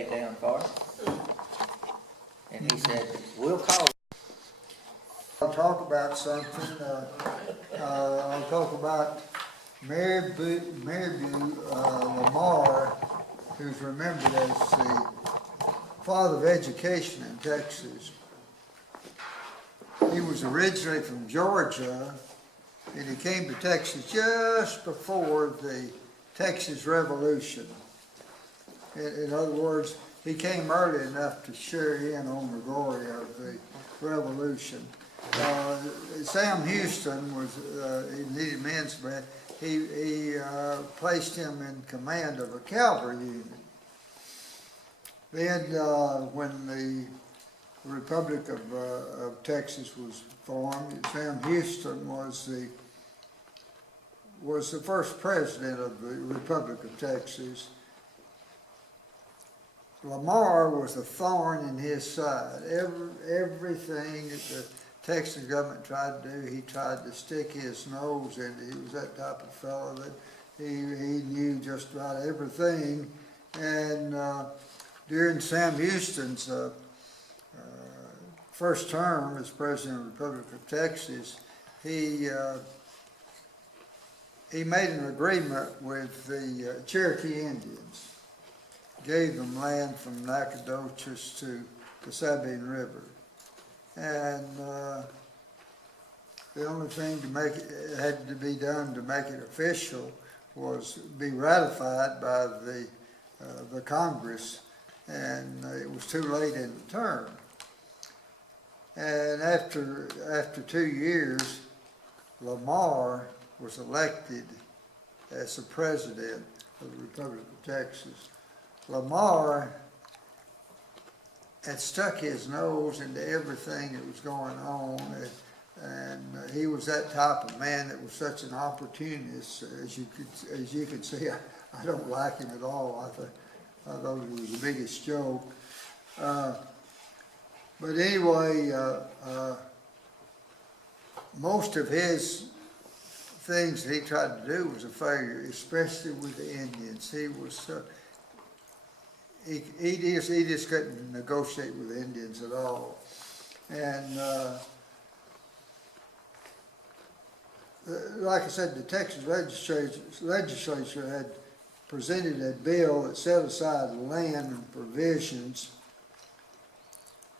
it down for us. And he said, we'll call. I'll talk about something. I'll talk about Mary Lamar, who's remembered as the father of education in Texas. He was originally from Georgia, and he came to Texas just before the Texas Revolution. In other words, he came early enough to share in on the glory of the Revolution. Sam Houston was, he needed men's bread. He placed him in command of a cavalry unit. Then when the Republic of Texas was formed, Sam Houston was the first president of the Republic of Texas. Lamar was a thorn in his side. Everything that the Texas government tried to do, he tried to stick his nose into. He was that type of fellow that he knew just about everything. And during Sam Houston's first term as president of the Republic of Texas, he made an agreement with the Cherokee Indians, gave them land from Nacogdoches to the Sabine River. And the only thing to make it had to be done to make it official was be ratified by the Congress, and it was too late in the term. And after 2 years, Lamar was elected as the president of the Republic of Texas. Lamar had stuck his nose into everything that was going on, and he was that type of man that was such an opportunist. As you could see, I don't like him at all. I thought he was the biggest joke. But anyway, most of his things that he tried to do was a failure, especially with the Indians. He was he just couldn't negotiate with the Indians at all. And like I said, the Texas legislature had presented a bill that set aside land and provisions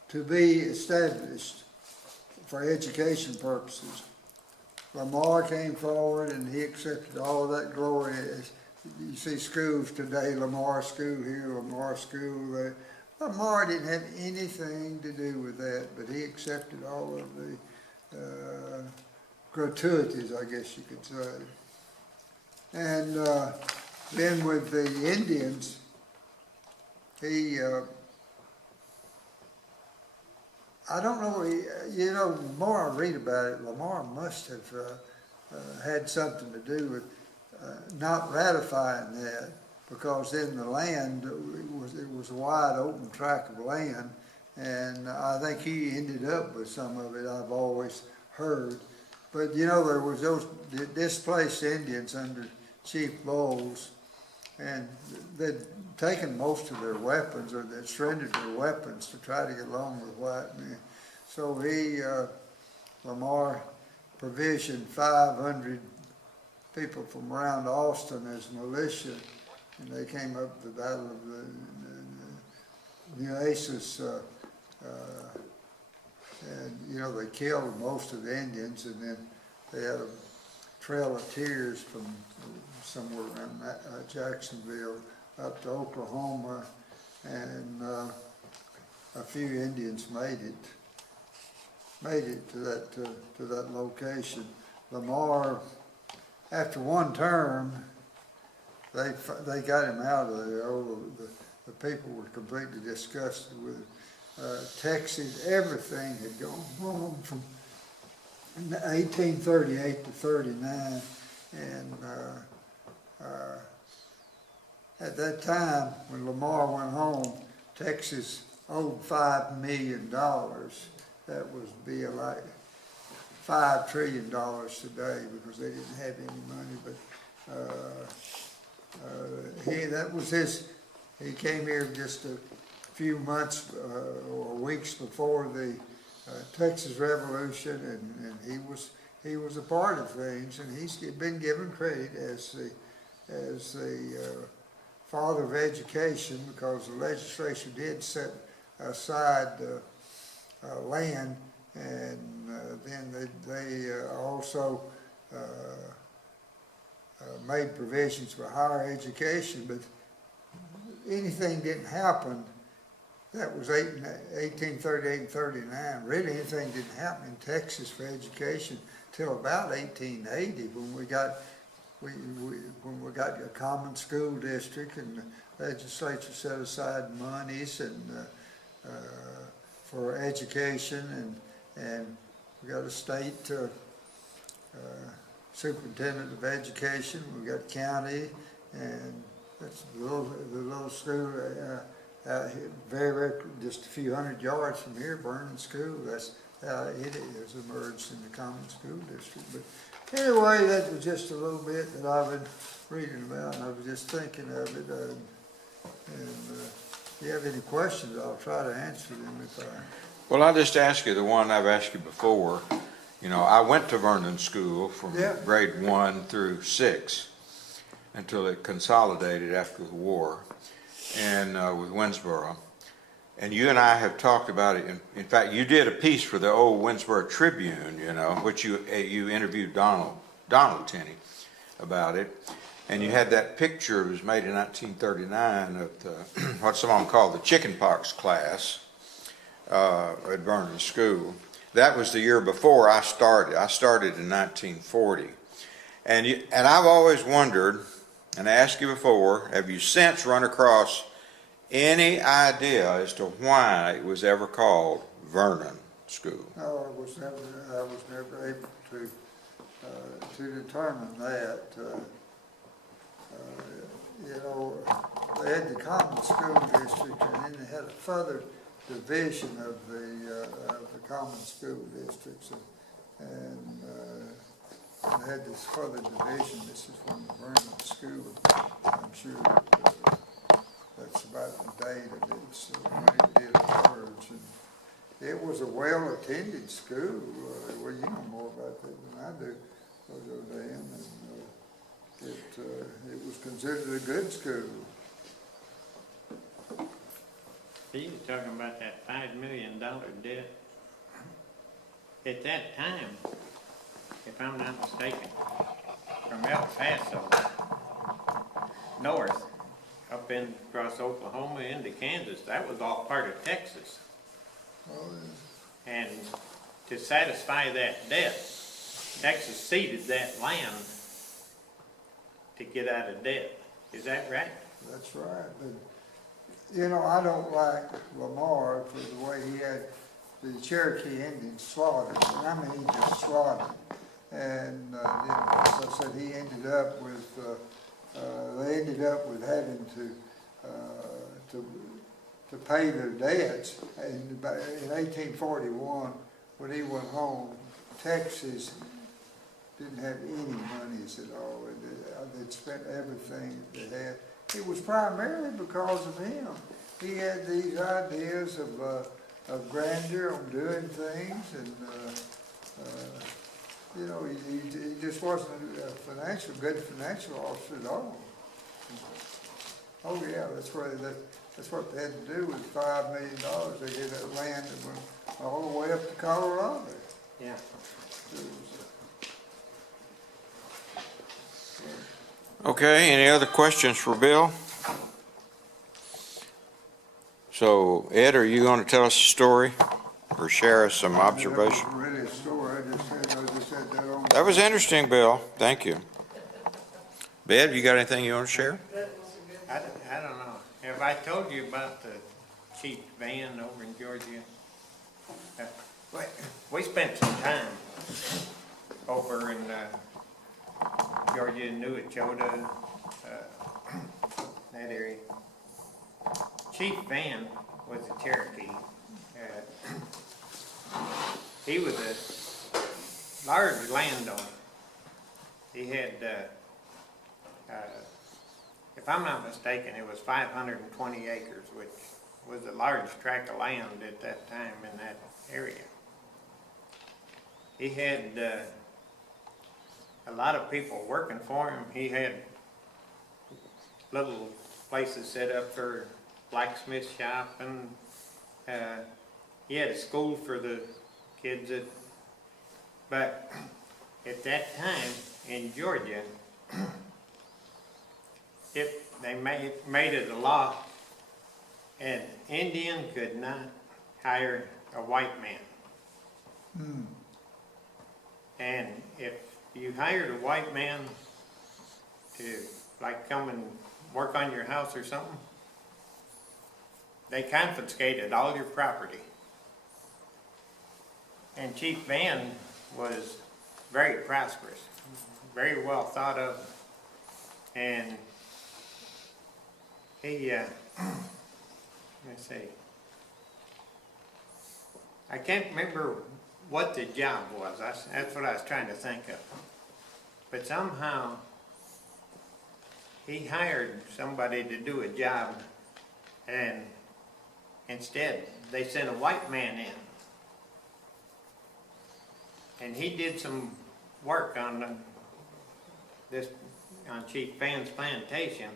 to be established for education purposes. Lamar came forward and he accepted all of that glory. You see schools today, Lamar School here, Lamar School there. Lamar didn't have anything to do with that, but he accepted all of the gratuities, I guess you could say. And then with the Indians, he, I don't know, the more I read about it, Lamar must have had something to do with not ratifying that, because then the land, it was a wide open tract of land, and I think he ended up with some of it, I've always heard. But there was those displaced Indians under Chief Bowles, and they'd taken most of their weapons, or they'd surrendered their weapons to try to get along with white men. So Lamar provisioned 500 people from around Austin as militia, and they came up to the Battle of the Nueces, and they killed most of the Indians, and then they had a trail of tears from somewhere around Jacksonville up to Oklahoma, and a few Indians made it to that location. Lamar, after one term, they got him out of there. The people were completely disgusted with it. Texas, everything had gone wrong from 1838 to 39, and at that time, when Lamar went home, Texas owed $5 million. That would be like $5 trillion today, because they didn't have any money. But that was he came here just a few months or weeks before the Texas Revolution, and he was a part of things, and he's been given credit as the father of education, because the legislature did set aside land, and then they also made provisions for higher education, but anything didn't happen. That was 1838 and 39. Really, anything didn't happen in Texas for education till about 1880, when we got a common school district, and the legislature set aside monies and for education, and we got a state superintendent of education. We got county, and that's the little school out here, just a few hundred yards from here, Vernon School. That's how it is emerged in the common school district. But anyway, that was just a little bit that I've been reading about, and I was just thinking of it. If you have any questions, I'll try to answer them if I. Well, I'll just ask you the one I've asked you before. You know, I went to Vernon School from grade 1 through 6 until it consolidated after the war, and with Winnsboro. And you and I have talked about it. In fact, you did a piece for the old Winnsboro Tribune, you know, which you interviewed Donald Tinney about it. And you had that picture, it was made in 1939, of the, what some of them call the chickenpox class at Vernon School. That was the year before I started. I started in 1940. And I've always wondered, and I asked you before, have you since run across any idea as to why it was ever called Vernon School? No, I was never able to determine that. You know, they had the common school district, and then they had a further division of the common school districts, and they had this further division. This is from the Vernon School. I'm sure that's about the date of it, when it did emerge. And it was a well-attended school. Well, you know more about that than I do, Dan. And it was considered a good school. He was talking about that $5 million debt. At that time, if I'm not mistaken, from El Paso north, up in across Oklahoma into Kansas, that was all part of Texas. Oh, yeah. And to satisfy that debt, Texas ceded that land to get out of debt. Is that right? That's right. But, you know, I don't like Lamar for the way he had the Cherokee Indians slaughtered. And I mean, he just slaughtered. And then, as I said, he ended up with, they ended up with having to pay their debts. And in 1841, when he went home, Texas didn't have any monies at all. They'd spent everything that they had. It was primarily because of him. He had these ideas of grandeur on doing things, and you know, he just wasn't a good financial officer at all. Oh yeah, that's what they had to do with $5 million. They gave that land that went all the way up to Colorado. Yeah. Okay, any other questions for Bill? So, Ed, are you going to tell us a story or share us some observation? That wasn't really a story. I just had that on. That was interesting, Bill. Thank you. Bev, you got anything you want to share? I don't know. Have I told you about the cheap van over in Georgia? We spent some time over in Georgia, New Echota, that area. Chief Van was a Cherokee. He was a large landowner. He had if I'm not mistaken, it was 520 acres, which was a large tract of land at that time in that area. He had a lot of people working for him. He had little places set up for blacksmith shop, and he had a school for the kids but at that time in Georgia, they made it a law, an Indian could not hire a white man. And if you hired a white man to like come and work on your house or something, they confiscated all your property. And Chief Van was very prosperous, very well thought of, and he, let's see, I can't remember what the job was. That's what I was trying to think of. But somehow he hired somebody to do a job, and instead they sent a white man in. And he did some work on on Chief Van's plantation.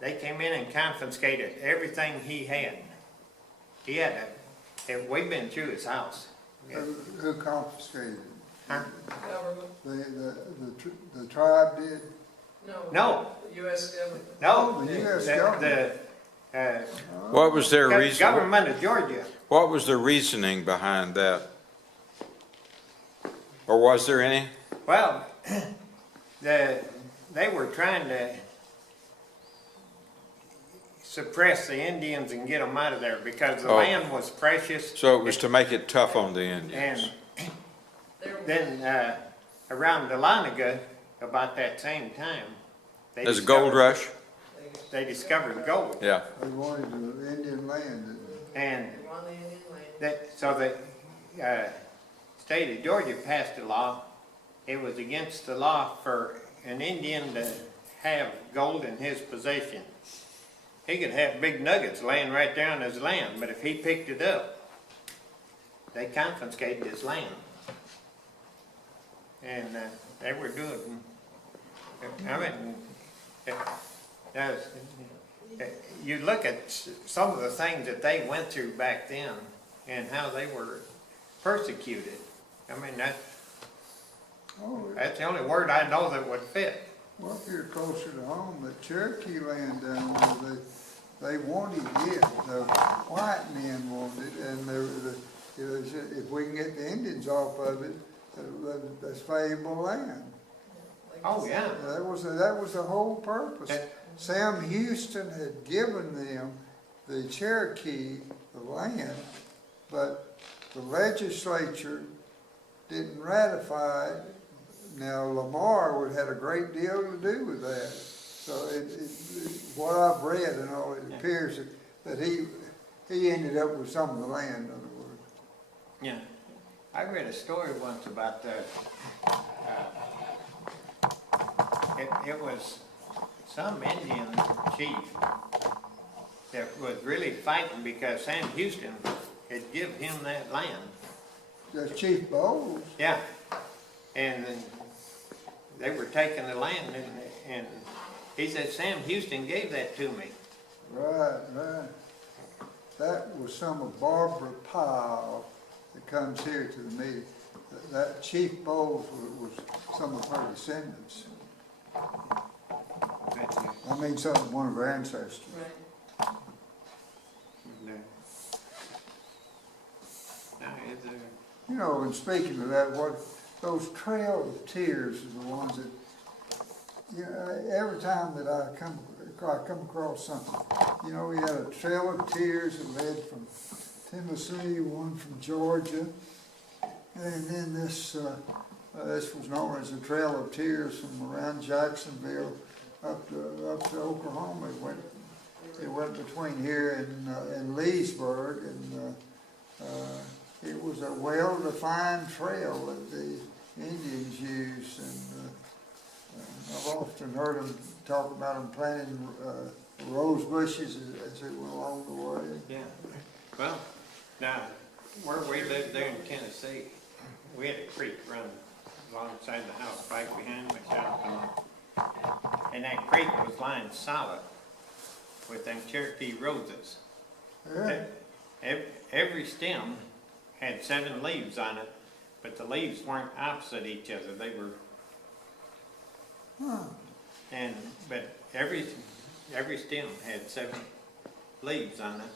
They came in and confiscated everything he had. He had we've been through his house. Who confiscated? Huh? Government? The tribe did? No. The U.S. government? No. The U.S. government. What was their reason? Government of Georgia. What was the reasoning behind that? Or was there any? Well, they were trying to suppress the Indians and get them out of there because the land was precious. So it was to make it tough on the Indians. And then around Dahlonega, about that same time, There's a gold rush? they discovered gold. Yeah. They wanted the Indian land. And They won the Indian land. so the state of Georgia passed a law. It was against the law for an Indian to have gold in his possession. He could have big nuggets laying right there on his land, but if he picked it up, they confiscated his land. And they were doing, I mean, you look at some of the things that they went through back then and how they were persecuted. I mean, that's the only word I know that would fit. Well, if you're closer to home, the Cherokee land down there, they wanted it. The white men wanted it, and if we can get the Indians off of it, that's valuable land. Oh, yeah. That was the whole purpose. Sam Houston had given them, the Cherokee, the land, but the legislature didn't ratify it. Now, Lamar would have had a great deal to do with that. So what I've read and all, it appears that he ended up with some of the land, in other words. Yeah. I read a story once about it was some Indian chief that was really fighting because Sam Houston had given him that land. That's Chief Bowles. Yeah. And then they were taking the land, and he said, Sam Houston gave that to me. Right. That was some of Barbara Pyle that comes here to the meeting. That Chief Bowles was some of her descendants. I mean, one of her ancestors. Right. You know, and speaking of that, those Trail of Tears are the ones that, you know, every time that I come across something, you know, we had a Trail of Tears that led from Tennessee, one from Georgia, and then this was known as the Trail of Tears from around Jacksonville up to Oklahoma. It went between here and Leesburg, and it was a well-defined trail that the Indians used, I've often heard them talk about them planting rose bushes as it went along the way. Yeah, well, now, where we lived there in Tennessee, we had a creek run alongside the house, right behind my shop. And that creek was lined solid with them Cherokee roses. Yeah. Every stem had 7 leaves on it, but the leaves weren't opposite each other, they were. But every stem had 7 leaves on it.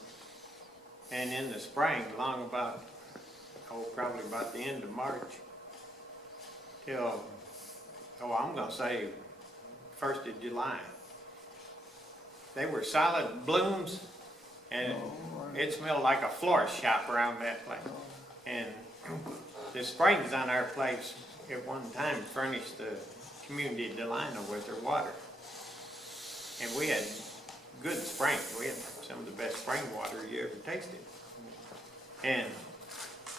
And in the spring, along about, probably about the end of March, till, I'm gonna say 1st of July. They were solid blooms, and it smelled like a florist shop around that place. And the springs on our place at one time furnished the community of Delina with their water. And we had good springs. We had some of the best spring water you ever tasted. And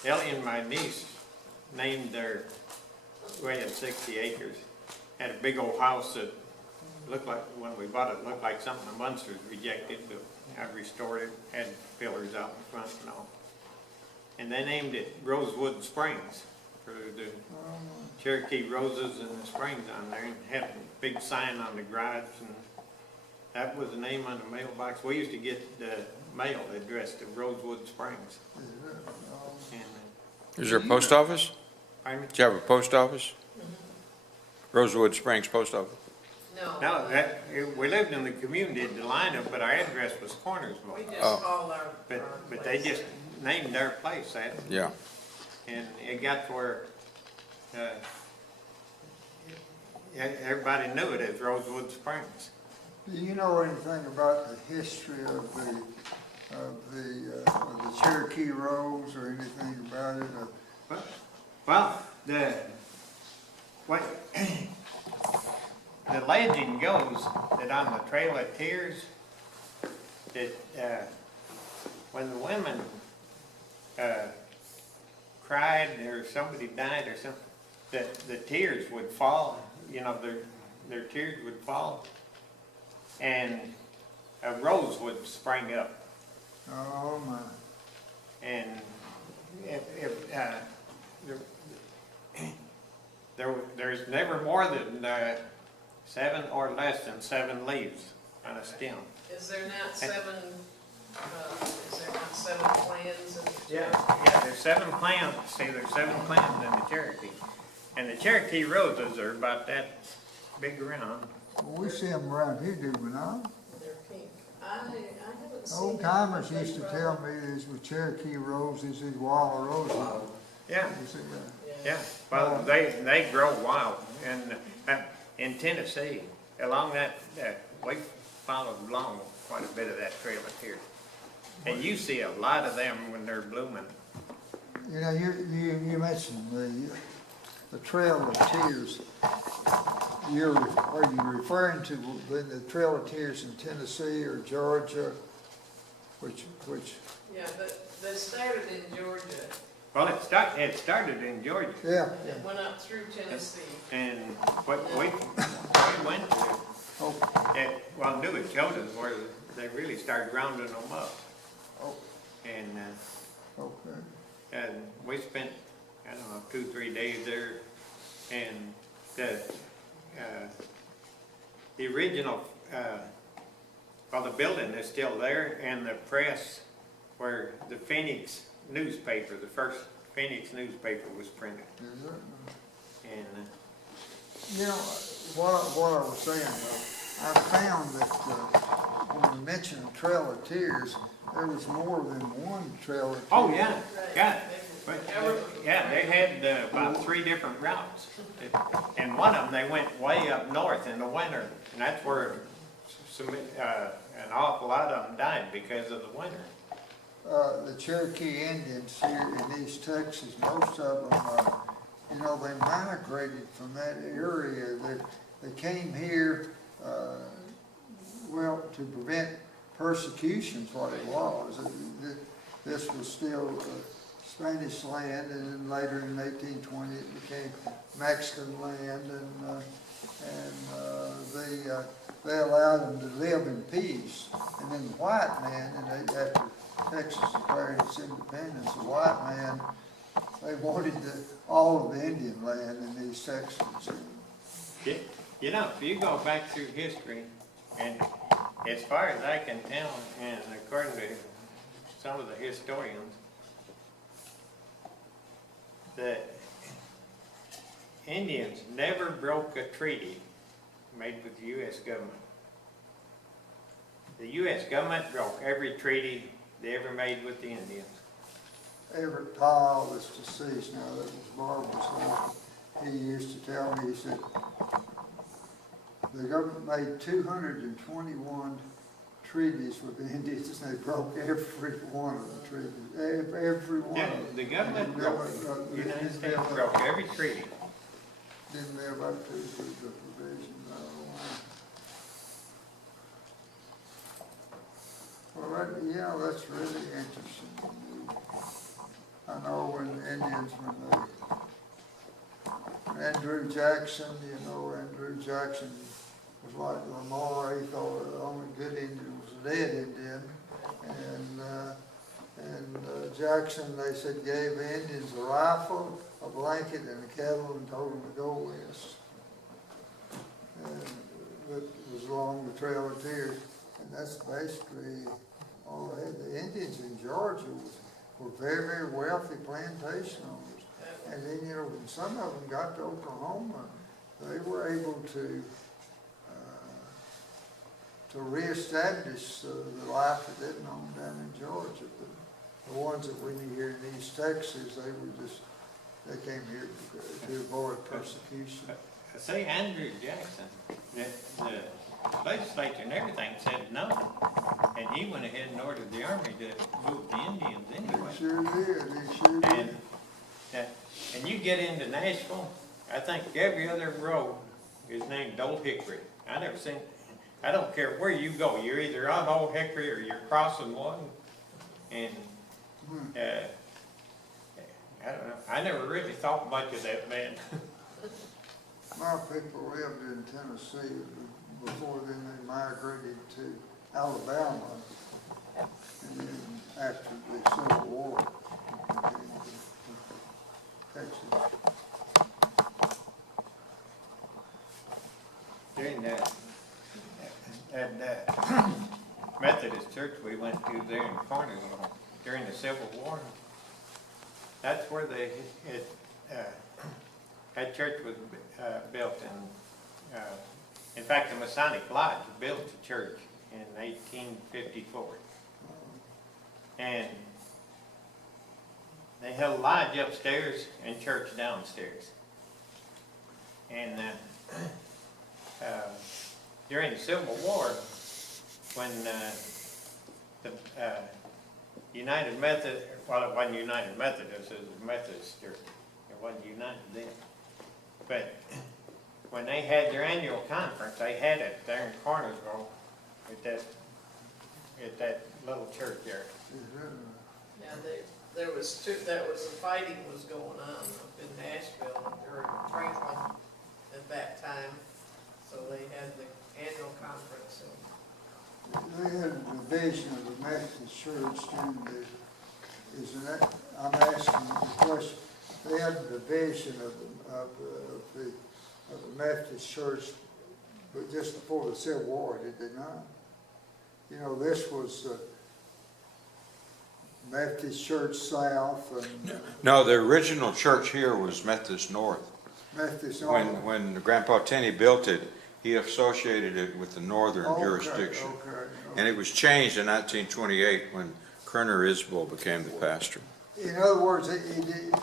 Ellie and my niece named their, we had 60 acres, had a big old house that looked like, when we bought it, looked like something the Munsters rejected, but I restored it, had pillars out in front and all. And they named it Rosewood Springs for the Cherokee roses and the springs on there, and had a big sign on the garage, and that was the name on the mailbox. We used to get the mail addressed to Rosewood Springs. And, Is there a post office? pardon me? Do you have a post office? Rosewood Springs Post Office? No, we lived in the community of Delina, but our address was Cornersville. We just Oh. call our. But they just named their place that, Yeah. and it got to where, everybody knew it as Rosewood Springs. Do you know anything about the history of the Cherokee rose or anything about it? Well, the legend goes that on the Trail of Tears, that when the women cried or somebody died or something, that the tears would fall, their tears would fall, and a rose would spring up. Oh, my. And there's never more than 7 or less than 7 leaves on a stem. Is there not 7 clans? Yeah, there's 7 clans. See, there's 7 clans in the Cherokee. And the Cherokee roses are about that big around. Well, we see them around here, do we not? They're pink. I haven't seen. Old timers used to tell me these were Cherokee roses, these wild roses. Yeah, You see that? yeah. Well, they grow wild. And in Tennessee, along that, we followed along quite a bit of that Trail of Tears. And you see a lot of them when they're blooming. You know, you mentioned the Trail of Tears. Are you referring to the Trail of Tears in Tennessee or Georgia? Which? Yeah, but they started in Georgia. Well, it started in Georgia. Yeah. It went up through Tennessee. And what we went to, knew it showed us where they really started rounding them up. Oh. And Okay. and we spent, 2-3 days there, and the original, the building is still there, and the press where the Phoenix newspaper, the first Phoenix newspaper was printed. Is it? And You know, what I was saying, though, I found that when you mentioned Trail of Tears, there was more than one Trail of Tears. oh yeah, they had about 3 different routes, and one of them they went way up north in the winter, and that's where an awful lot of them died because of the winter. The Cherokee Indians here in East Texas, most of them, they migrated from that area. They came here, to prevent persecution, is what it was. This was still Spanish land, and then later in 1820 it became Mexican land, and and they allowed them to live in peace. And then the white man, and after Texas declared its independence, the white man, they wanted all of the Indian land in East Texas. You know, if you go back through history, and as far as I can tell, and according to some of the historians, the Indians never broke a treaty made with the U.S. government. The U.S. government broke every treaty they ever made with the Indians. Everett Powell is deceased now, that was Barbara's son. He used to tell me, he said, the government made 221 treaties with the Indians, and they broke every one of the treaties, every one Yeah, of them. the government broke, the United States broke every treaty. Didn't live up to the provisions, I don't know. Well, yeah, that's really interesting. I know when the Indians, when Andrew Jackson, Andrew Jackson was like Lamar, he thought the only good Indian was a dead Indian. And Jackson, they said, gave the Indians a rifle, a blanket, and a kettle, and told them to go west. And it was along the Trail of Tears. And that's basically all they had. The Indians in Georgia were very, very wealthy plantation owners. And then, when some of them got to Oklahoma, they were able to reestablish the life that they'd known down in Georgia. But the ones that we knew here in East Texas, they came here to avoid persecution. See, Andrew Jackson, the legislature and everything said no, and he went ahead and ordered the army to move the Indians anyway. He sure did, he sure did. And you get into Nashville, I think every other road is named Old Hickory. I don't care where you go, you're either on Old Hickory or you're crossing one, and I don't know, I never really thought much of that man. My people lived in Tennessee. Before then, they migrated to Alabama. And then after the Civil War, they came to Texas. During that Methodist church we went to there in Cornersville during the Civil War, that's where that church was built. In fact, the Masonic Lodge built the church in 1854. And they held a lodge upstairs and church downstairs. And during the Civil War, when the United Methodist, well, it wasn't United Methodist, it was a Methodist church. It wasn't United then. But when they had their annual conference, they had it there in Cornersville at that little church there. Yeah, there was the fighting was going on up in Nashville or Franklin at that time, so they had the annual conference. They had a division of the Methodist Church during I'm asking you the question. They had a division of the Methodist Church, but just before the Civil War, did they not? This was Methodist Church South. And, No, the original church here was Methodist North. Methodist North. When Grandpa Tinney built it, he associated it with the northern jurisdiction. Okay. And it was changed in 1928 when Colonel Isbell became the pastor. In other words, they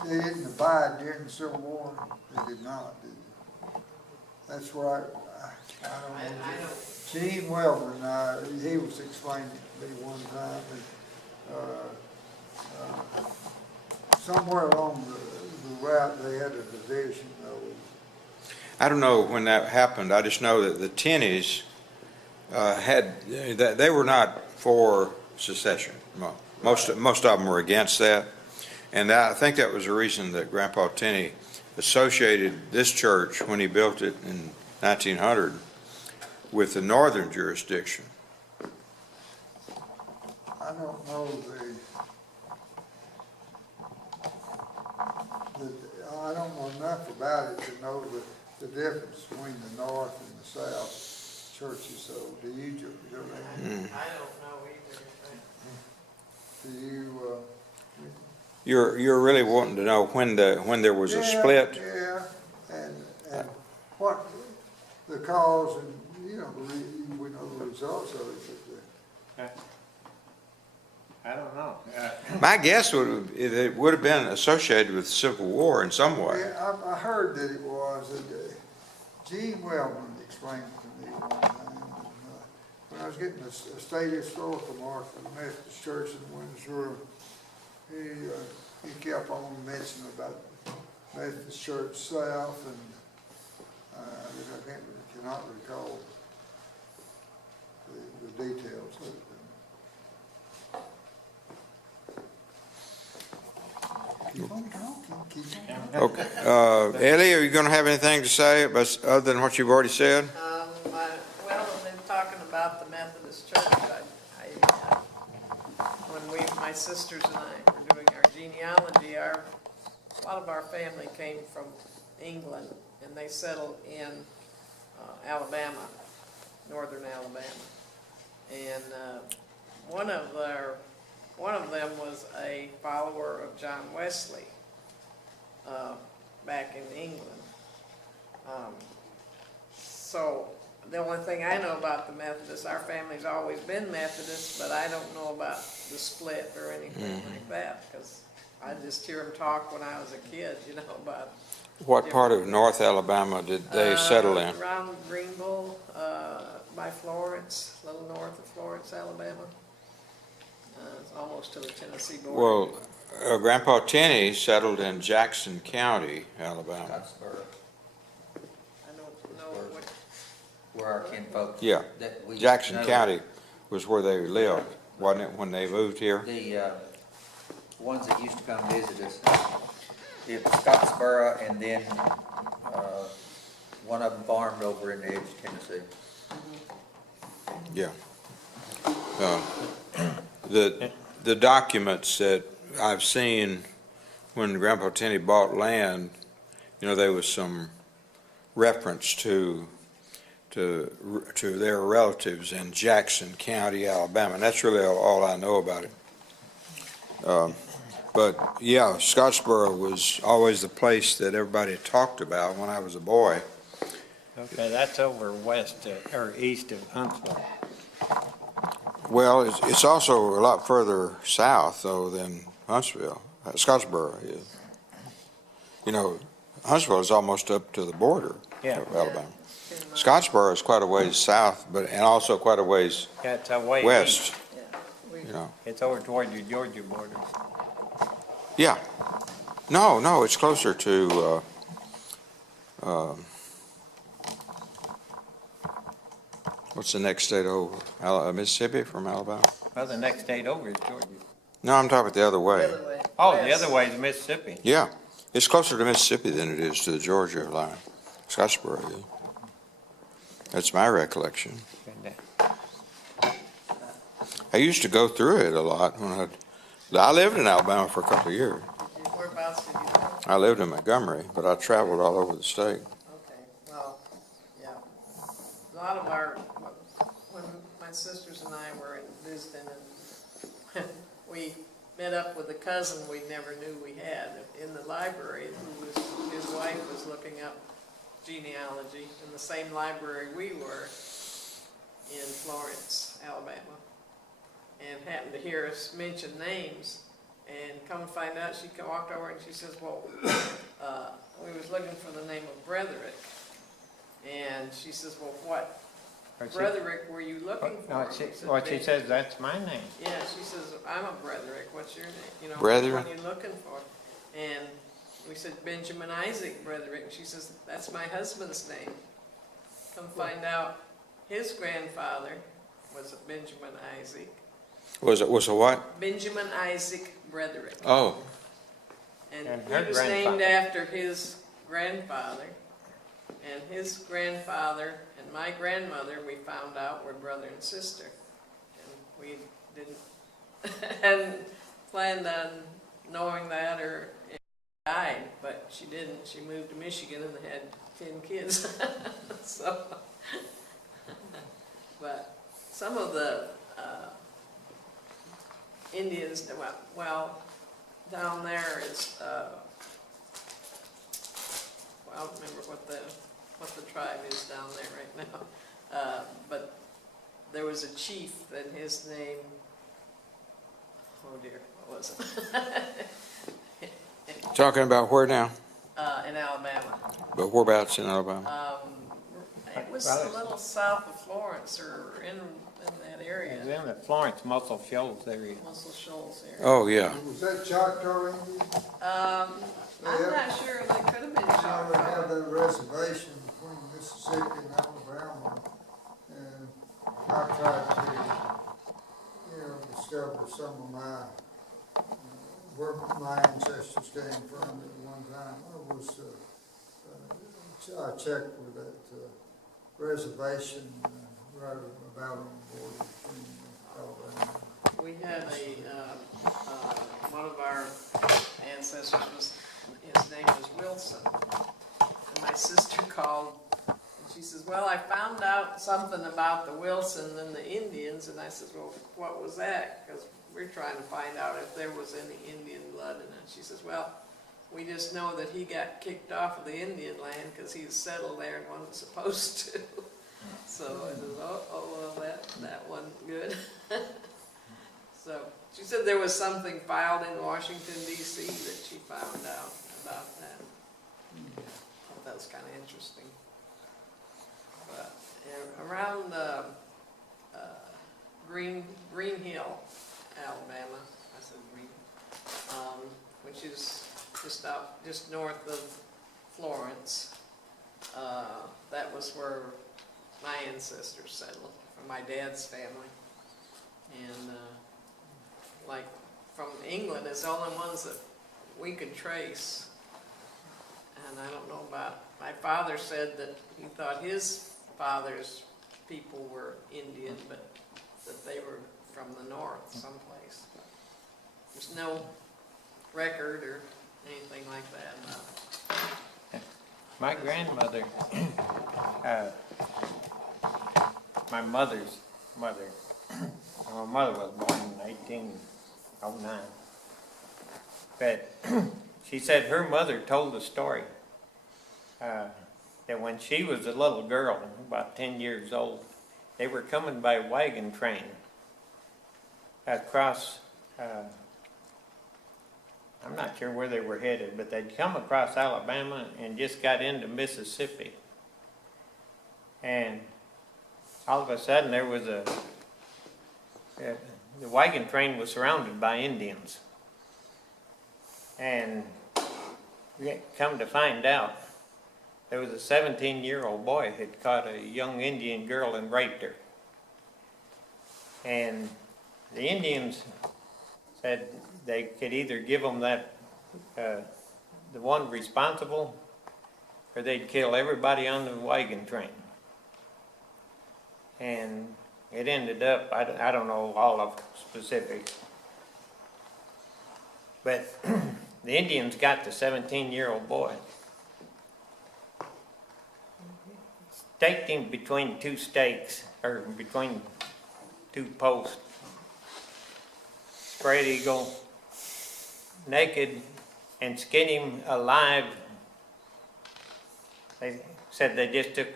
didn't abide during the Civil War. They did not, did they? That's right. I don't know. Gene Weldon, he was explaining it to me one time, and somewhere along the route they had a division though. I don't know when that happened. I just know that the Tinneys they were not for secession. Most of them were against that. And I think that was the reason that Grandpa Tinney associated this church when he built it in 1900 with the northern jurisdiction. I don't know I don't know enough about it to know the difference between the north and the south churches, so do you, Joe? I don't know either. Do you, You're really wanting to know when there was a split? Yeah, and what the cause and, you know, we know the results of it, but, I don't know. My guess it would have been associated with the Civil War in some way. yeah, I heard that it was, Gene Wellman explained it to me one time, and, when I was getting a state historical mark for the Methodist Church in Winnsboro, he kept on mentioning about Methodist Church South, and I cannot recall the details of it. Keep on talking, keep on. Okay. Ellie, are you going to have anything to say other than what you've already said? Well, in talking about the Methodist Church, when my sisters and I were doing our genealogy, a lot of our family came from England, and they settled in Alabama, northern Alabama. And one of them was a follower of John Wesley back in England. So the only thing I know about the Methodists, our family's always been Methodist, but I don't know about the split or anything like that, because I just hear them talk when I was a kid, you know, about. What part of North Alabama did they settle in? Around Greenville, by Florence, a little north of Florence, Alabama. It's almost to the Tennessee border. Well, Grandpa Tinney settled in Jackson County, Alabama. Scottsboro, I don't know what. where our kinfolk. Yeah, that we Jackson know. County was where they lived, wasn't it, when they moved here? The ones that used to come visit us, it was Scottsboro, and then one of them farmed over in the edge of Tennessee. Yeah. The documents that I've seen when Grandpa Tinney bought land, you know, there was some reference to their relatives in Jackson County, Alabama, and that's really all I know about it. But yeah, Scottsboro was always the place that everybody talked about when I was a boy. Okay, that's over west or east of Huntsville. Well, it's also a lot further south, though, than Huntsville. Scottsboro is. You know, Huntsville is almost up to the border of Alabama. Scottsboro is quite a ways south, and also quite a ways Yeah, it's away west. east. You know. It's over toward the Georgia border. Yeah. No, it's closer to. What's the next state over? Mississippi from Alabama? Well, the next state over is Georgia. No, I'm talking about the other way. The other way. Oh, West. the other way is Mississippi. Yeah, it's closer to Mississippi than it is to the Georgia line. Scottsboro is. That's my recollection. I used to go through it a lot when I lived in Alabama for a couple of years. Whereabouts did you live? I lived in Montgomery, but I traveled all over the state. Okay, well, yeah. A lot of when my sisters and I were visiting, and we met up with a cousin we never knew we had in the library, his wife was looking up genealogy in the same library we were in Florence, Alabama, and happened to hear us mention names, and come and find out, she walked over and she says, well, we was looking for the name of Bretherick, and she says, well, what Bretherick were you looking for? She says, that's my name. Yeah, she says, I'm a Bretherick, what's your name? You know, Bretherick? which one are you looking for? And we said, Benjamin Isaac Bretherick, and she says, that's my husband's name. Come find out, his grandfather was a Benjamin Isaac. Was a what? Benjamin Isaac Bretherick. Oh, And And he her was named grandfather. after his grandfather, And his grandfather and my grandmother, we found out, were brother and sister. And we hadn't planned on knowing that or died, but she didn't. She moved to Michigan and had 10 kids. So, but some of the Indians, well, down there is, well, I don't remember what the tribe is down there right now. But there was a chief, and his name, oh dear, what was it? Talking about where now? In Alabama. But whereabouts in Alabama? It was a little south of Florence, or in that area. It was in the Florence Muscle Shoals area. Muscle Shoals area. Oh, yeah. Was that Choctaw Indian? I'm not sure, they could have been You know, Choctaw. they have that reservation between Mississippi and Alabama, and I tried to, discover some of where my ancestors came from at one time. I checked with that reservation right about on the border between Alabama. We had one of our ancestors his name was Wilson. And my sister called, and she says, well, I found out something about the Wilson and the Indians. And I said, well, what was that? Because we're trying to find out if there was any Indian blood in it. She says, well, we just know that he got kicked off of the Indian land because he was settled there and wasn't supposed to. So I said, well, that wasn't good. So she said there was something filed in Washington, D.C. that she found out about that. I thought that was kind of interesting. But around Green Hill, Alabama, I said Green, which is just north of Florence. That was where my ancestors settled, from my dad's family. And like from England is the only ones that we could trace. And I don't know about, my father said that he thought his father's people were Indian, but that they were from the north someplace. There's no record or anything like that about it. My grandmother, my mother's mother, my mother was born in 1809, but she said her mother told the story that when she was a little girl, about 10 years old, they were coming by wagon train across, I'm not sure where they were headed, but they'd come across Alabama and just got into Mississippi. And all of a sudden there was the wagon train was surrounded by Indians. And we come to find out, there was a 17-year-old boy had caught a young Indian girl and raped her. And the Indians said they could either give them that, the one responsible, or they'd kill everybody on the wagon train. And it ended up, I don't know all of the specifics, but the Indians got the 17-year-old boy, staked him between two stakes, or between two posts, spread eagle, naked, and skinned him alive. They said they just took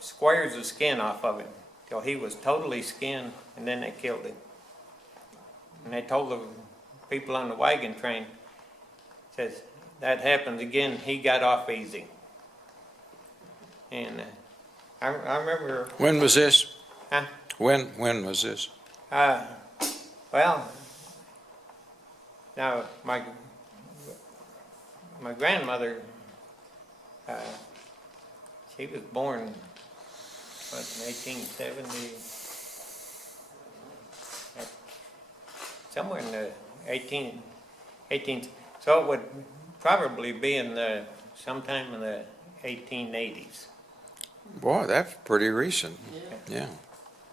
squares of skin off of him till he was totally skinned, and then they killed him. And they told the people on the wagon train, says, that happens again, he got off easy. And I remember... When was this? Huh? When was this? Well, now my grandmother, she was born in 1870, somewhere in the 18, so it would probably be in the sometime in the 1880s. Boy, that's pretty recent, yeah.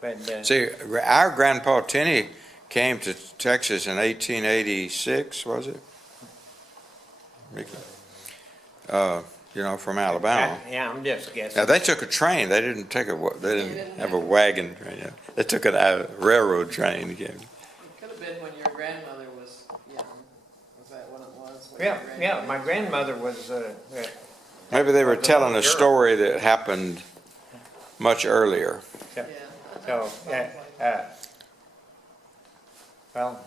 But, See, our grandpa Tinney came to Texas in 1886, was it? Mickey? From Alabama. yeah, I'm just guessing. Now, they took a train, they didn't they didn't have a wagon train, they took a railroad train again. It could have been when your grandmother was young. Was that when it was? When Yeah, your yeah, my grandmother was, Maybe they were Like a telling little a girl. story that happened much earlier. yeah. so, well,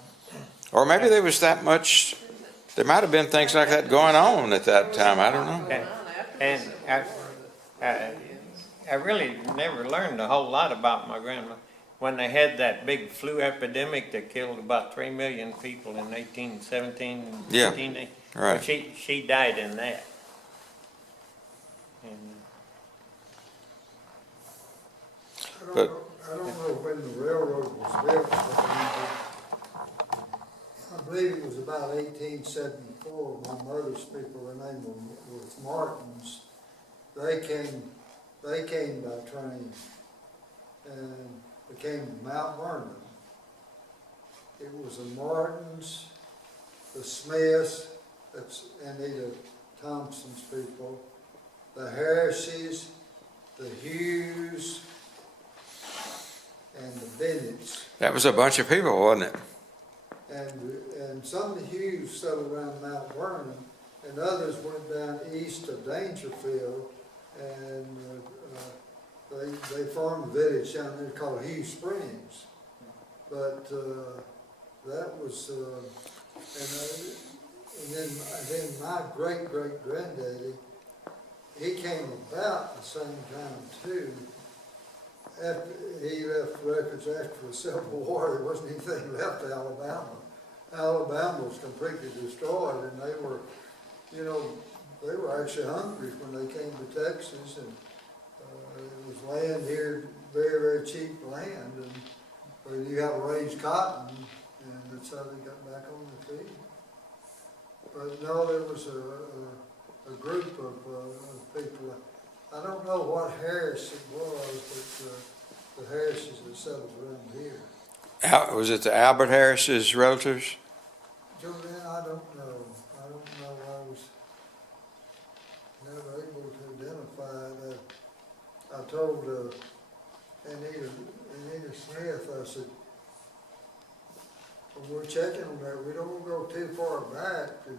Or maybe there was that much, there might have been things like that going on at that time, I don't know. and I really never learned a whole lot about my grandma. When they had that big flu epidemic that killed about 3 million people in 1817 and Yeah, 1880, right. she died in that. And, I don't know when the railroad was built, but I believe it was about 1874. My mother's people, their name was Martins. They came by train and they came to Mount Vernon. It was the Martins, the Smiths, that's Anita Thompson's people, the Harrises, the Hughes, and the Bennetts. That was a bunch of people, wasn't it? And some of the Hughes settled around Mount Vernon, and others went down east of Dangerfield, and they formed a village down there called Hughes Springs. But that was, and then my great-great-granddaddy, he came about the same time too. After he left records after the Civil War, there wasn't anything left of Alabama. Alabama was completely destroyed, and they were actually hungry when they came to Texas, and it was land here, very, very cheap land, and you have to raise cotton, and that's how they got back on their feet. But no, there was a group of people. I don't know what Harris it was, but the Harrises that settled around here. Was it the Albert Harris's relatives? Joanne, I don't know. I was never able to identify that. I told Anita Smith, I said, when we're checking on that, we don't want to go too far back and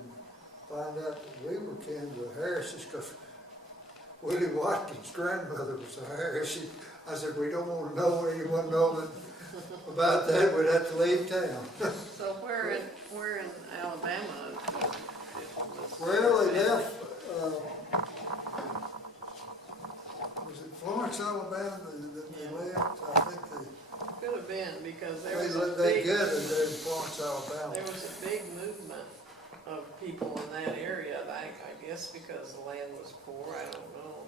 find out that we were kin to the Harrises, because Willie Watkins' grandmother was a Harris. I said, we don't want to know anyone knowing about that. We'd have to leave town. So where in Alabama? Well, they left, was it Florence, Alabama that they left? I think Could have been, because there they was a gathered big, there in Florence, Alabama. there was a big movement of people in that area. I guess because the land was poor, I don't know.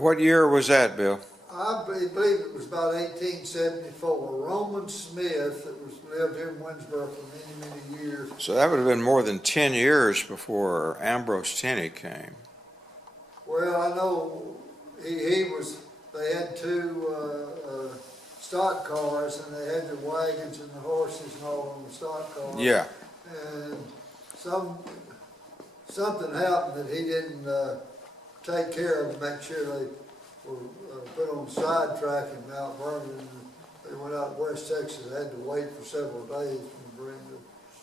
What year was that, Bill? I believe it was about 1874. Roman Smith that lived here in Winnsboro for many, many years. So that would have been more than 10 years before Ambrose Tinney came. Well, I know they had two stock cars, and they had the wagons and the horses and all on the stock cars. Yeah. And something happened that he didn't take care of to make sure they were put on sidetrack in Mount Vernon. They went out to West Texas. They had to wait for several days to bring the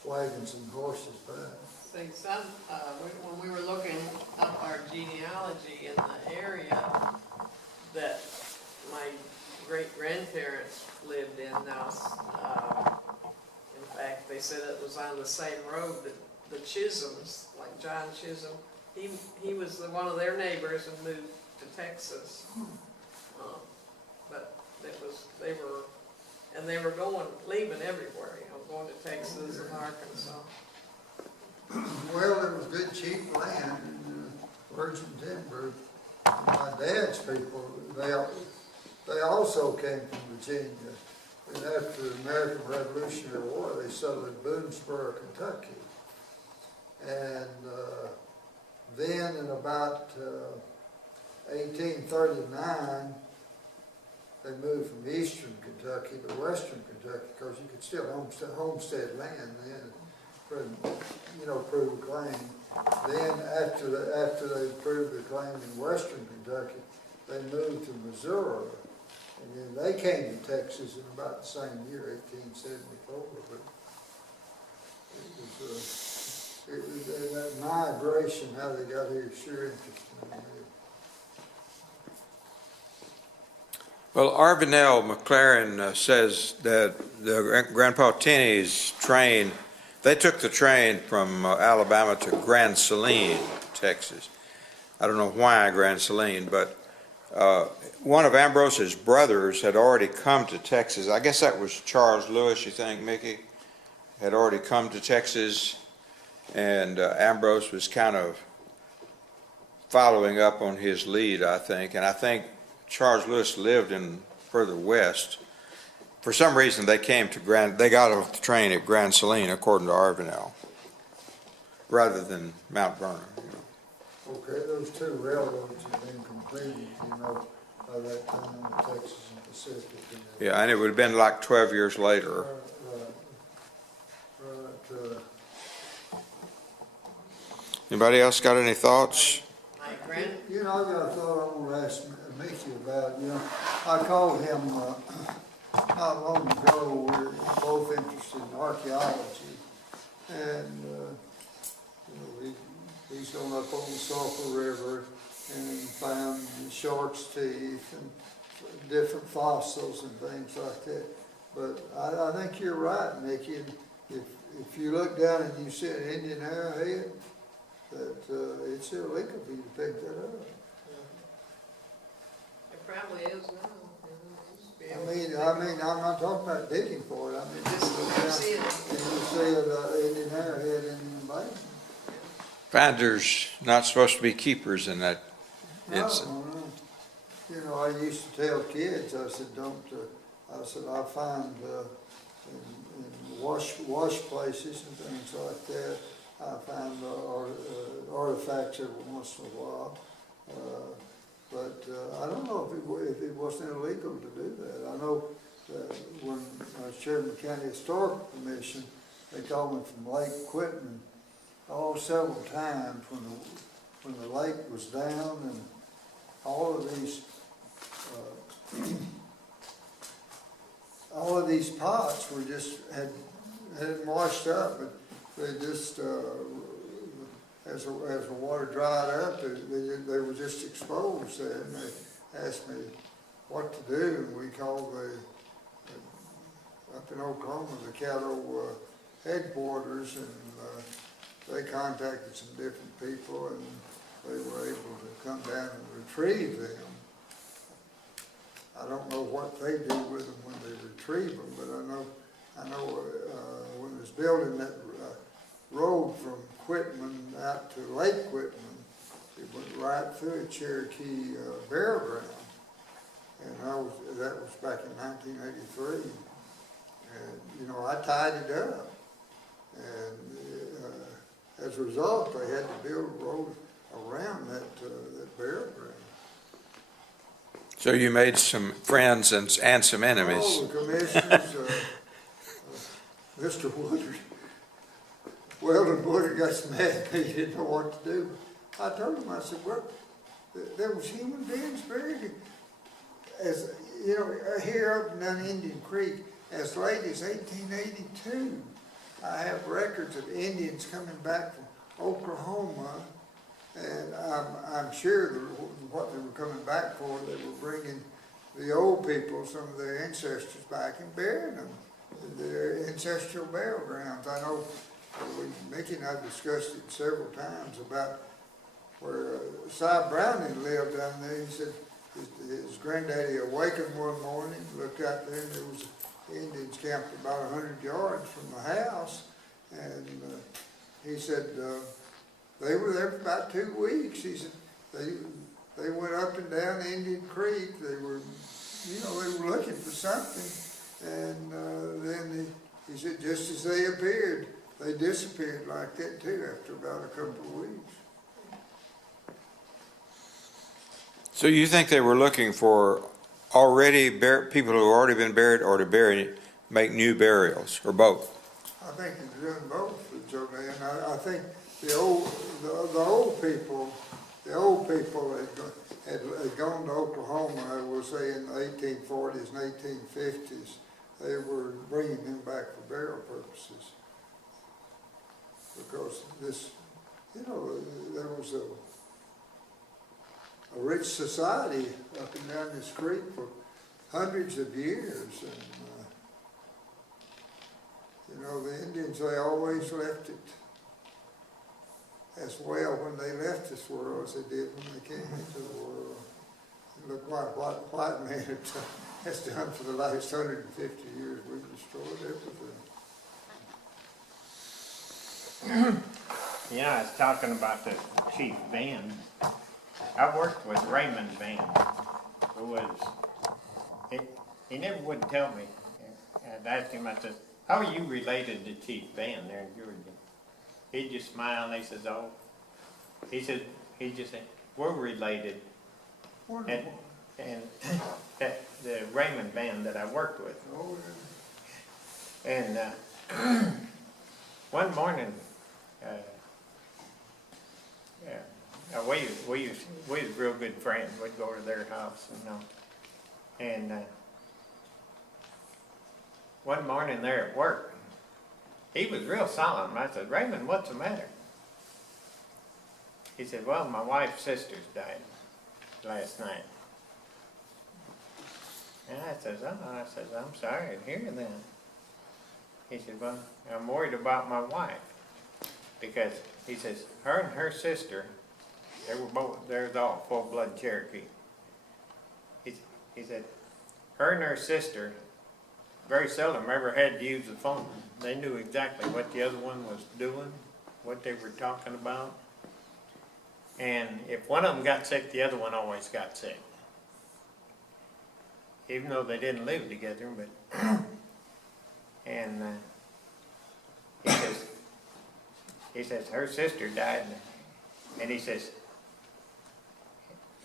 wagons and horses back. See, when we were looking up our genealogy in the area that my great-grandparents lived in now, in fact, they said it was on the same road that the Chisholms, like John Chisholm, he was one of their neighbors and moved to Texas. But they were leaving everywhere, going to Texas and Arkansas. Well, there was good cheap land in virgin timber. My dad's people, they also came from Virginia. And after the American Revolutionary War, they settled in Winnsboro, Kentucky. And then in about 1839, they moved from eastern Kentucky to western Kentucky, because you could still homestead land then, prove a claim. Then after they proved the claim in western Kentucky, they moved to Missouri. And then they came to Texas in about the same year, 1874. But it was that migration, how they got here, sure interesting to me. Well, Arvinell McLaren says that the Grandpa Tinney's train, they took the train from Alabama to Grand Saline, Texas. I don't know why Grand Saline, but one of Ambrose's brothers had already come to Texas. I guess that was Charles Lewis, you think, Mickey? Had already come to Texas, and Ambrose was kind of following up on his lead, I think. And I think Charles Lewis lived in further west. For some reason, they got off the train at Grand Saline, according to Arvinell, rather than Mount Vernon. Okay, those two railroads have been completed, by that time in Texas and Pacific. Yeah, and it would have been like 12 years later. Right. Anybody else got any thoughts? My grand, I got a thought I want to ask Mickey about. I called him not long ago. We're both interested in archaeology, and he's gone up on the Sulphur River and found shark's teeth and different fossils and things like that. But I think you're right, Mickey. If you look down and you see an Indian arrowhead, that it's illegal for you to pick that up. it probably is now. I mean, I'm not talking about digging for it. I mean, Just you look down see it. and you see an Indian arrowhead in the bank. Finders not supposed to be keepers in that instance. No. I used to tell kids, I said, I find in wash places and things like that, I find artifacts every once in a while. But I don't know if it wasn't illegal to do that. I know that when I was chairman of the County Historical Commission, they called me from Lake Quitman several times when the lake was down, and all of these pots were had washed up, but they just as the water dried up, they were just exposed there, and they asked me what to do, and we called up in Oklahoma the Caddo headquarters, and they contacted some different people, and they were able to come down and retrieve them. I don't know what they do with them when they retrieve them, but I know when they was building that road from Quitman out to Lake Quitman, it went right through a Cherokee burial ground, and that was back in 1983. And I tied it up, and as a result, they had to build a road around that burial ground. So you made some friends and some enemies. Oh, the commissioners, Mr. Woodard, Weldon Woodard got so mad at me, he didn't know what to do. I told him, I said, well, there was human beings buried, as here up and down Indian Creek, as late as 1882. I have records of Indians coming back from Oklahoma, and I'm sure what they were coming back for, they were bringing the old people, some of their ancestors back and burying them in their ancestral burial grounds. I know Mickey and I discussed it several times about where Cy Browning lived down there. He said his granddaddy awakened one morning, looked out there, and there was Indians camped about 100 yards from the house, and he said they were there for about 2 weeks. He said they went up and down Indian Creek. They were, they were looking for something, and then he said just as they appeared, they disappeared like that too after about a couple of weeks. So you think they were looking for people who have already been buried, or to make new burials, or both? I think it's doing both, Joanne. I think the old people had gone to Oklahoma, I will say in the 1840s and 1850s. They were bringing them back for burial purposes. Because this, there was a rich society up and down this creek for hundreds of years. And, the Indians, they always left it as well when they left this world as they did when they came into the world. And look what white man has done for the last 150 years. We've destroyed everything. I was talking about the chief band. I worked with Raymond Band, who was, he never would tell me. I'd asked him, I said, how are you related to Chief Band there in Georgia? He'd just smile and he says, oh. He just said, we're related. And that, the Raymond Band that I worked with. Oh, And one morning, we was real good friends. We'd go to their house, and one morning there at work, he was real solemn. I said, Raymond, what's the matter? He said, well, my wife's sister's died last night. And I said, I'm sorry to hear that. He said, well, I'm worried about my wife. Because, he says, her and her sister, they was all full-blood Cherokee. He said, her and her sister very seldom ever had to use the phone. They knew exactly what the other one was doing, what they were talking about. And if one of them got sick, the other one always got sick. Even though they didn't live together, but, and he says, her sister died, and he says,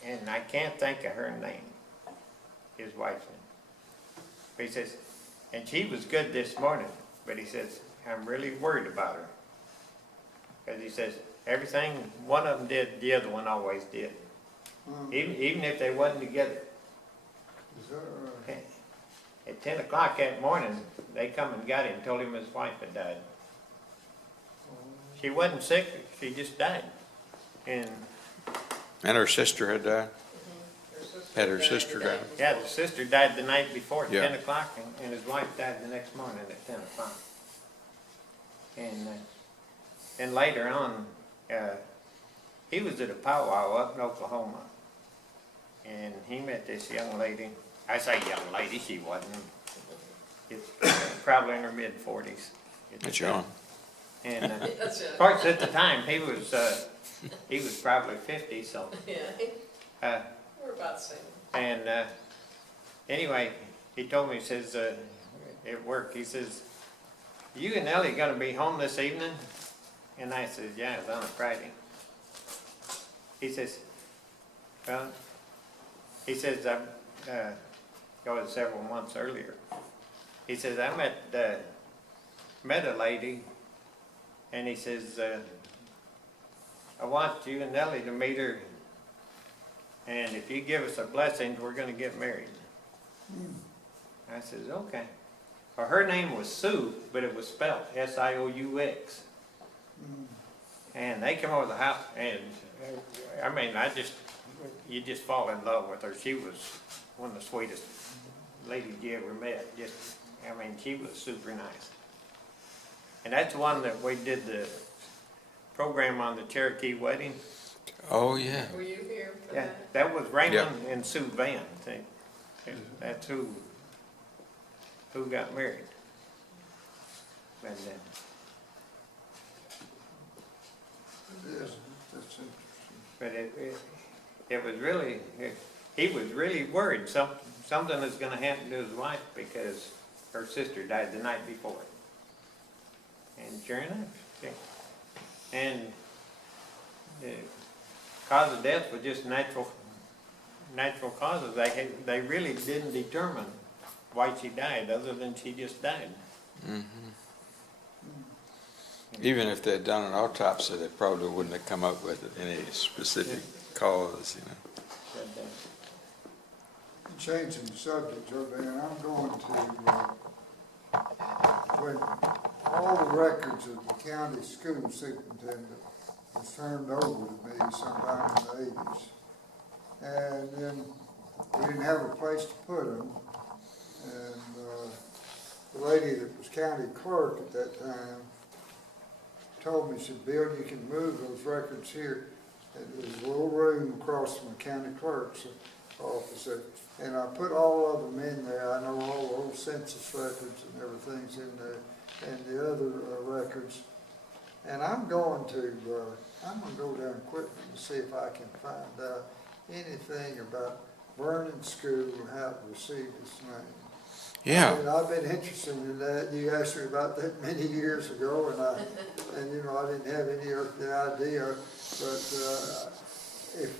and I can't think of her name, his wife's name. But he says, and she was good this morning, but he says, I'm really worried about her. Because he says, everything one of them did, the other one always did. Even if they wasn't together. Is that right? At 10 o'clock that morning, they come and got him, told him his wife had died. She wasn't sick, she just died. And her sister had died? Had her sister died? yeah, the sister died the night before at Yeah. 10 o'clock, and his wife died the next morning at 10 o'clock. And later on, he was at a powwow up in Oklahoma, and he met this young lady. I say young lady, she wasn't. It's probably in her mid-40s. That's young. And of course, at the time, he was probably 50, so. Yeah, we're about the same. And anyway, he told me, he says, at work, he says, you and Ellie gonna be home this evening? And I said, yeah, it's on a Friday. He says, well, he says, that was several months earlier. He says, I met a lady, and he says, I want you and Ellie to meet her, and if you give us a blessing, we're going to get married. I says, okay. Well, her name was Sue, but it was spelled S-I-O-U-X. And they came over the house, and I mean, you just fall in love with her. She was one of the sweetest ladies you ever met. She was super nice. And that's the one that we did the program on, the Cherokee wedding. Oh, yeah. Were you here for Yeah, that? that was Raymond and Sue Van. That's who got married. And, Yes, that's interesting. but it was really, he was really worried something is going to happen to his wife because her sister died the night before. And sure enough, and the cause of death was just natural natural causes. They really didn't determine why she died, other than she just died. Even if they'd done an autopsy, they probably wouldn't have come up with any specific cause, you know. Changing the subject, Joe Dan, I'm going to, when all the records of the county school superintendent was turned over to me sometime in the 80s. And then we didn't have a place to put them. And the lady that was county clerk at that time told me, she said, Bill, you can move those records here. And there's a little room across from the county clerk's office. And I put all of them in there. I know all the old census records and everything's in there, and the other records. And I'm going to go down quickly to see if I can find out anything about Vernon School and how it received its name. Yeah. And I've been interested in that. You asked me about that many years ago, and you know, I didn't have any earthly idea. But if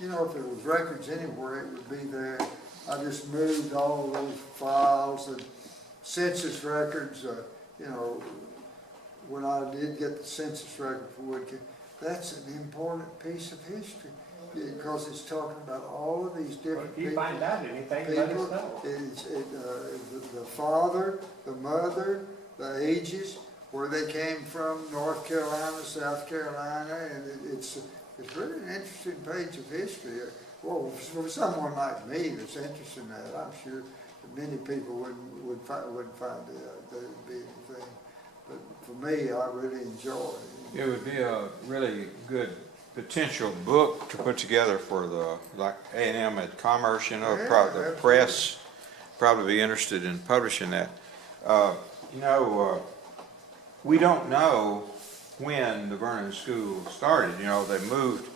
you know, if there was records anywhere, it would be there. I just moved all of those files and census records. You know, when I did get the census record for Wood County, that's an important piece of history because it's talking about all of these different If you people. find out anything, let us know. The father, the mother, the ages, where they came from, North Carolina, South Carolina, and it's really an interesting page of history. Well, for someone like me that's interested in that, I'm sure that many people wouldn't find that there'd be anything. But for me, I really enjoy it. It would be a really good potential book to put together for the, like A&M at Commerce, you know, Yeah, the absolutely. press probably be interested in publishing that. You know, we don't know when the Vernon School started. You know, they moved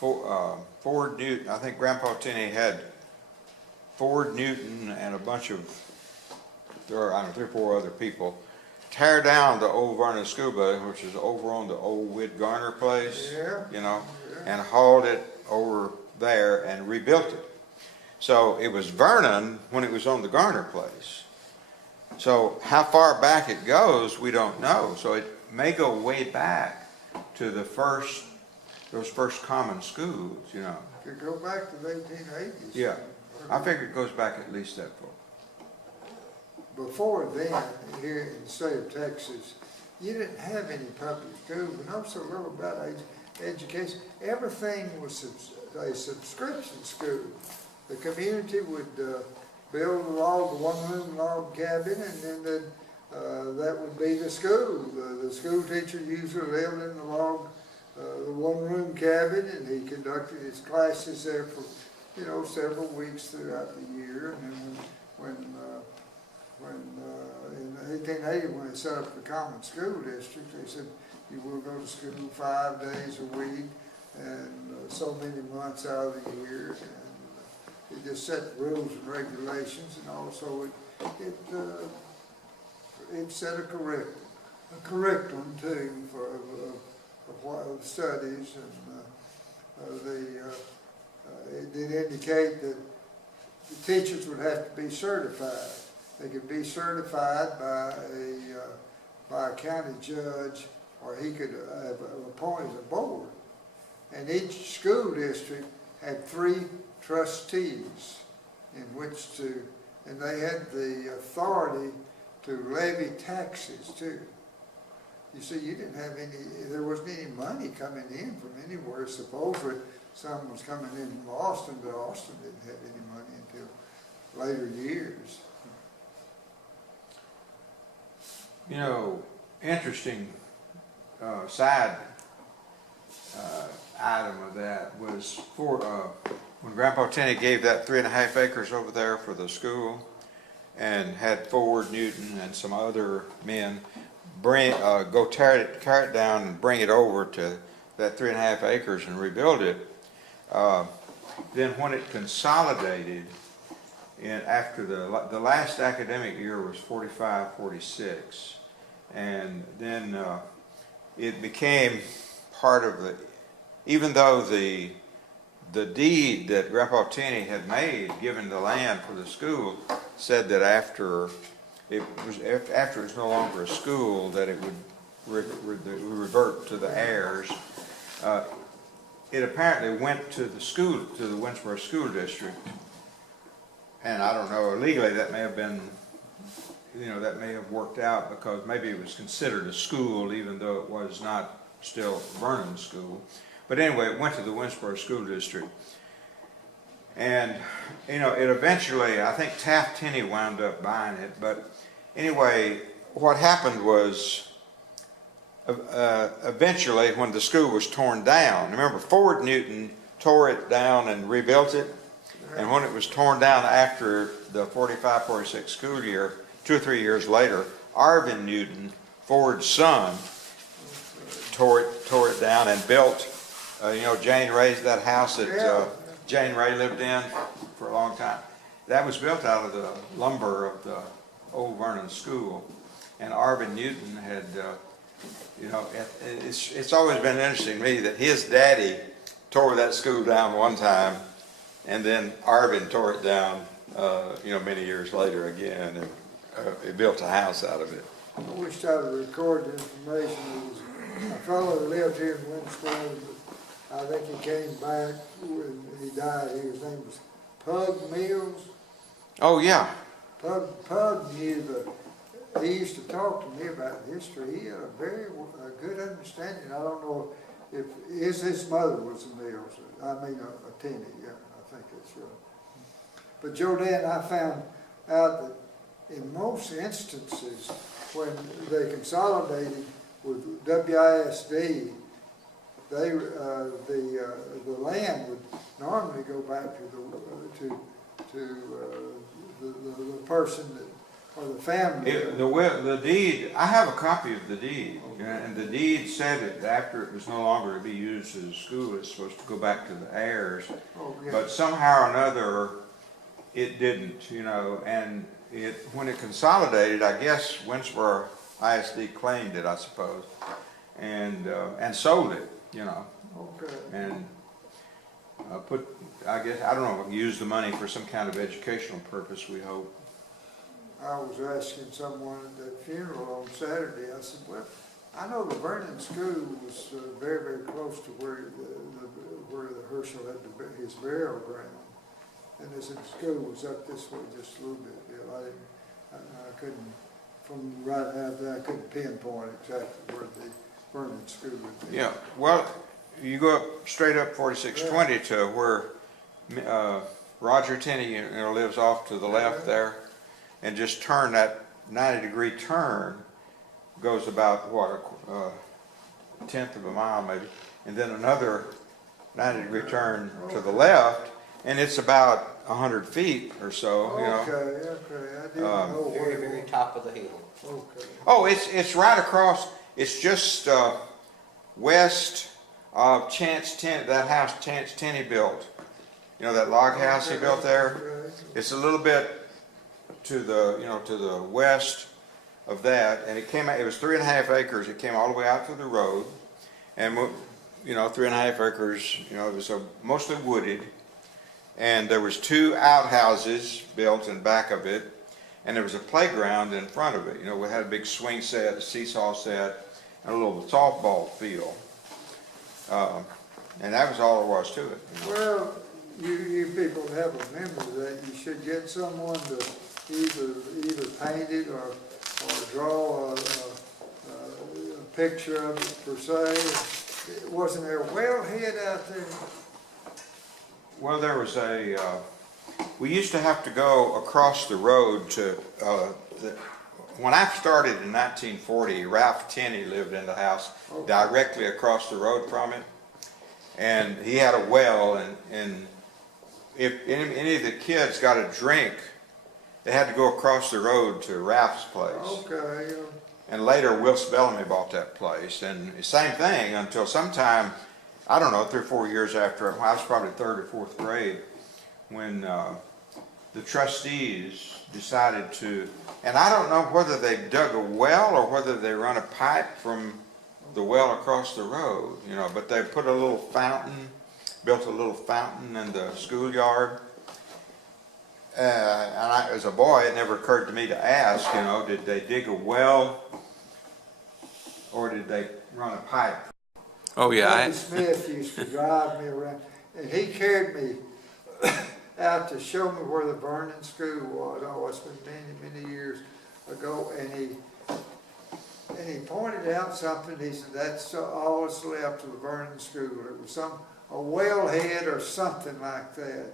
Ford Newton. I think Grandpa Tinney had Ford Newton and a bunch of, I don't know, 3 or 4 other people tear down the old Vernon School building, which is over on the old Whit Garner place, Yeah. you know, Yeah. and hauled it over there and rebuilt it. So it was Vernon when it was on the Garner place. So how far back it goes, we don't know. So it may go way back to those first common schools, you know. Could go back to the 1880s. Yeah. I figure it goes back at least that far. Before then, here in the state of Texas, you didn't have any public schools. We know so little about education. Everything was a subscription school. The community would build a one-room log cabin, and then that would be the school. The school teacher usually lived in the one-room cabin, and he conducted his classes there for, you know, several weeks throughout the year. And then when in 1880, when they set up the common school district, they said you will go to school 5 days a week and so many months out of the year, and it just set rules and regulations, and also it set a curriculum too for studies, and it did indicate that the teachers would have to be certified. They could be certified by a county judge, or he could have appointed a board. And each school district had 3 trustees in which to, and they had the authority to levy taxes too. You see, you didn't have there wasn't any money coming in from anywhere. Supposedly some was coming in from Austin, but Austin didn't have any money until later years. You know, interesting side item of that was when Grandpa Tinney gave that 3.5 acres over there for the school, and had Ford Newton and some other men go tear it down and bring it over to that 3.5 acres and rebuild it. Then when it consolidated, after the last academic year was 45-46, and then it became part of even though the the deed that Grandpa Tinney had made, giving the land for the school, said that after it was no longer a school, that it would revert to the heirs. It apparently went to the school, to the Winnsboro School District, and I don't know, legally that may have been, that may have worked out because maybe it was considered a school even though it was not still Vernon School. But anyway, it went to the Winnsboro School District. And, it eventually, I think Taft Tinney wound up buying it. But anyway, what happened was eventually when the school was torn down, remember Ford Newton tore it down and rebuilt it. And when it was torn down after the 45-46 school year, 2 or 3 years later, Arvin Newton, Ford's son, tore it down and built, Jane Ray's, that house that Jane Ray lived in for a long time. That was built out of the lumber of the old Vernon School. And Arvin Newton had, it's always been interesting to me that his daddy tore that school down one time, and then Arvin tore it down, many years later again, and he built a house out of it. I wish I would record the information. There was a fellow that lived here in Winnsboro, but I think he came back when he died. His name was Pug Mills. Oh, yeah. Pug knew he used to talk to me about history. He had a very good understanding. I don't know if his mother was a Mills. I mean a Tinney, yeah, I think that's right. But Joe Dan, I found out that in most instances, when they consolidated with WISD, the land would normally go back to the person that, or the family. The deed, I have a copy of the deed, and the deed said that after it was no longer to be used as a school, it's supposed to go back to the heirs. Oh, yeah. But somehow or another, it didn't, and when it consolidated, I guess Winnsboro ISD claimed it, I suppose, and sold it, Okay. and I don't know, use the money for some kind of educational purpose, we hope. I was asking someone at that funeral on Saturday, I said, well, I know the Vernon School was very, very close to where the Herschel had his burial ground. And they said the school was up this way just a little bit, Bill. I couldn't, from right out there, I couldn't pinpoint exactly where the Vernon School would be. Yeah, well, you go up straight up 4620 to where Roger Tinney lives off to the left there, and just turn that 90-degree turn, goes about a tenth of a mile maybe, and then another 90-degree turn to the left, and it's about 100 feet or so. Okay, I didn't know where Very, very top of the hill. Okay. Oh, it's right across. It's just west of Chance Tinney, that house Chance Tinney built. That log house he built there. It's a little bit to the west of that, and it came out. It was 3.5 acres. It came all the way out to the road, and 3.5 acres. It was mostly wooded, and there was 2 outhouses built in back of it, and there was a playground in front of it. We had a big swing set, a seesaw set, and a little softball field, and that was all there was to it. Well, you people have a memory that you should get someone to either paint it or draw a picture of it per se. Wasn't there a wellhead out there? Well, there was we used to have to go across the road to, when I started in 1940, Ralph Tinney lived in the house directly across the road from it. And he had a well, and if any of the kids got a drink, they had to go across the road to Ralph's place. Okay. And later, Willis Bellamy bought that place. And same thing until sometime, I don't know, 3 or 4 years after, I was probably 3rd or 4th grade, when the trustees decided to, and I don't know whether they dug a well or whether they run a pipe from the well across the road, but they put a little fountain built a little fountain in the schoolyard. As a boy, it never occurred to me to ask, you know, did they dig a well or did they run a pipe? Oh, Bobby Smith used to drive me around, and he carried me out to show me where the Vernon School was. Oh, it's been many, many years ago, and he pointed out something. He said, "That's all that's left of the Vernon School." It was a wellhead or something like that.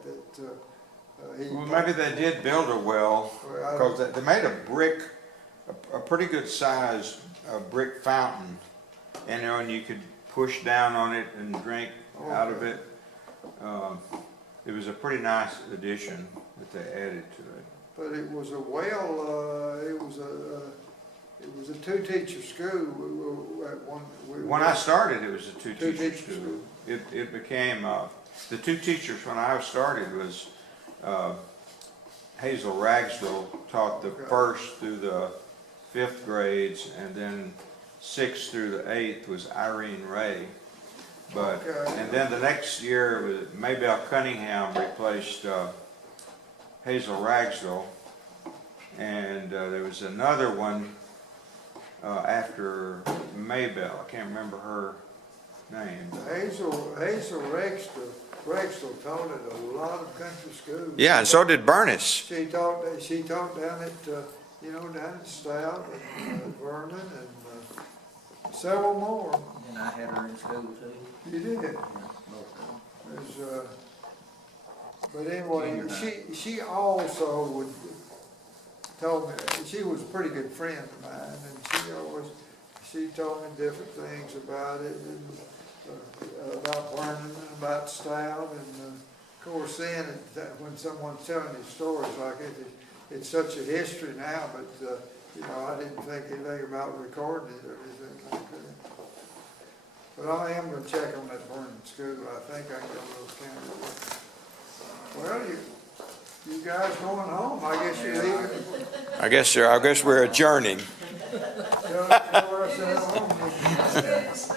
Well, maybe they did build a well, because they made a pretty good sized brick fountain, and you could push down on it and drink out of it. It was a pretty nice addition that they added to it. But it was a well. It was a two-teacher school. When I started, it was a two-teacher school. It became the two teachers when I started was Hazel Ragsdale taught the first through the 5th grades, and then 6th through the 8th was Irene Ray. But and then the next year was Maybelle Cunningham replaced Hazel Ragsdale, and there was another one after Maybelle. I can't remember her name. Hazel Ragsdale taught at a lot of country schools. Yeah, and so did Bernice. She taught down at down at Stout and Vernon and several more. And I had her in school too. You did. Yeah, both of them. But anyway, she also would told me she was a pretty good friend of mine, and she told me different things about it, and about Vernon and about Stout, and of course then when someone's telling you stories like it, it's such a history now, but I didn't think anything about recording it or anything like that. But I am going to check on that Vernon School. I think I can go to those counties. Well, you guys going home? I guess you're leaving. I guess we're adjourning. Tell us at home.